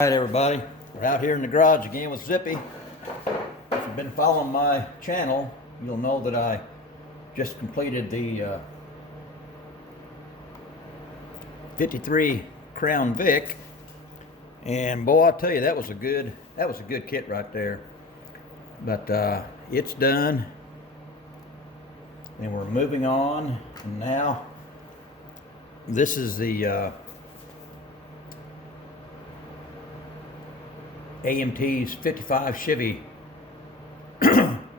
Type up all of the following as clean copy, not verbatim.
Alright everybody, we're out here in the garage again with Zippy. If you've been following my channel, you'll know that I just completed the 53 Crown Vic, and boy, I tell you, that was a good kit right there. But it's done, and we're moving on. And now this is the AMT's 55 Chevy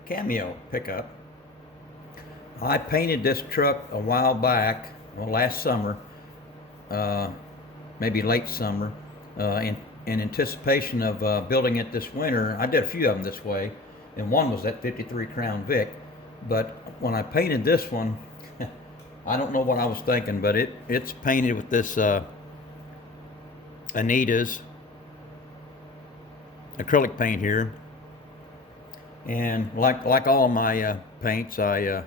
Cameo pickup. I painted this truck a while back, well, last summer, maybe late summer, in anticipation of building it this winter. I did a few of them this way, and one was that 53 Crown Vic. But when I painted this one, I don't know what I was thinking, but it's painted with this Anita's acrylic paint here, and like all my paints, the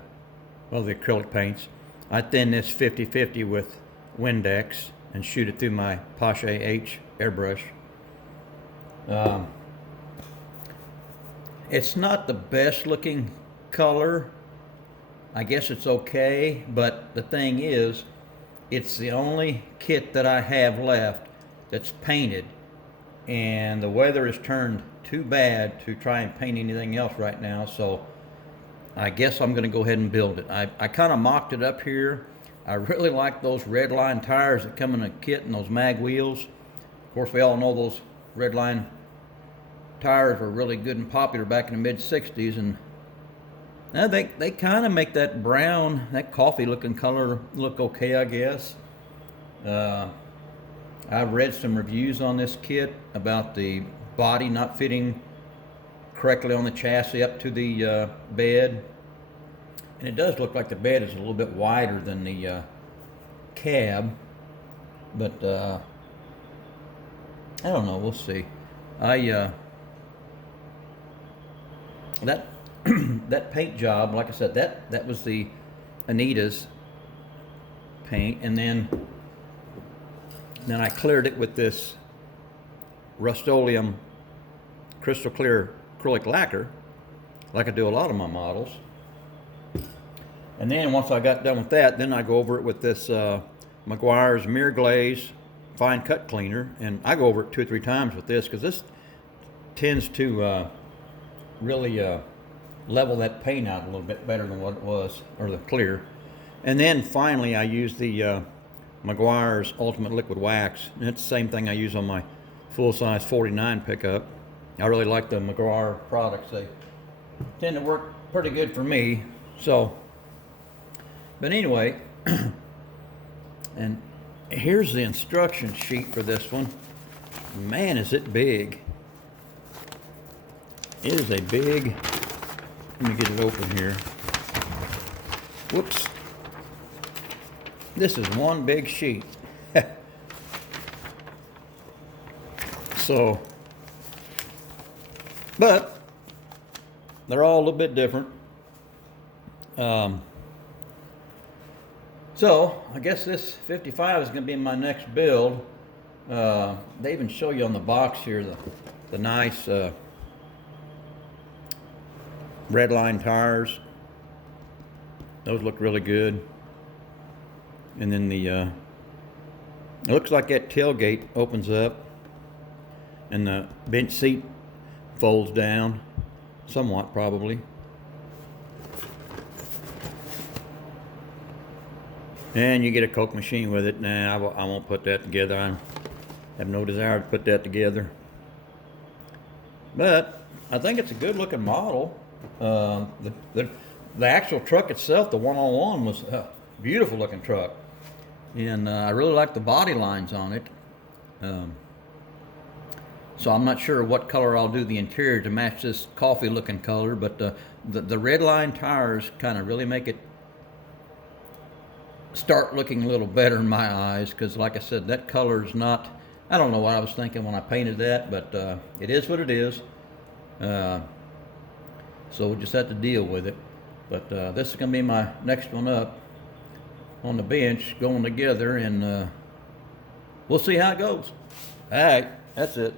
acrylic paints, I thin this 50-50 with Windex and shoot it through my Pache H airbrush. It's not the best looking color. I guess it's okay, but the thing is, it's the only kit that I have left that's painted, and the weather has turned too bad to try and paint anything else right now, so I guess I'm going to go ahead and build it. I kind of mocked it up here. I really like those red line tires that come in a kit and those mag wheels. Of course, we all know those red line tires were really good and popular back in the mid 60s, and now they kind of make that brown, that coffee looking color look okay, I guess. I've read some reviews on this kit about the body not fitting correctly on the chassis up to the bed, and it does look like the bed is a little bit wider than the cab, but I don't know, we'll see. That that paint job, like I said, that was the Anita's paint, and then I cleared it with this Rust-Oleum crystal clear acrylic lacquer, like I do a lot of my models. And then once I got done with that, then I go over it with this Meguiar's Mirror Glaze fine cut cleaner, and I go over it 2 or 3 times with this, because this tends to really level that paint out a little bit better than what it was, or the clear. And then finally I use the Meguiar's Ultimate Liquid Wax, and it's the same thing I use on my full-size 49 pickup. I really like the Meguiar products. They tend to work pretty good for me. So, but anyway, and here's the instruction sheet for this one. Man, is it big. It is a big, let me get it open here. Whoops. This is one big sheet. So, but they're all a little bit different. So I guess this 55 is going to be my next build. They even show you on the box here the nice red line tires. Those look really good. And then it looks like that tailgate opens up, and the bench seat folds down somewhat, probably. And you get a Coke machine with it. Nah, I won't put that together. I have no desire to put that together. But I think it's a good looking model. The actual truck itself, the 101, was a beautiful looking truck. And I really like the body lines on it. So I'm not sure what color I'll do the interior to match this coffee looking color, but the red line tires kind of really make it start looking a little better in my eyes, because like I said, that color is not, I don't know what I was thinking when I painted that, but it is what it is. So we'll just have to deal with it. But this is going to be my next one up on the bench, going together, and we'll see how it goes. All right. That's it.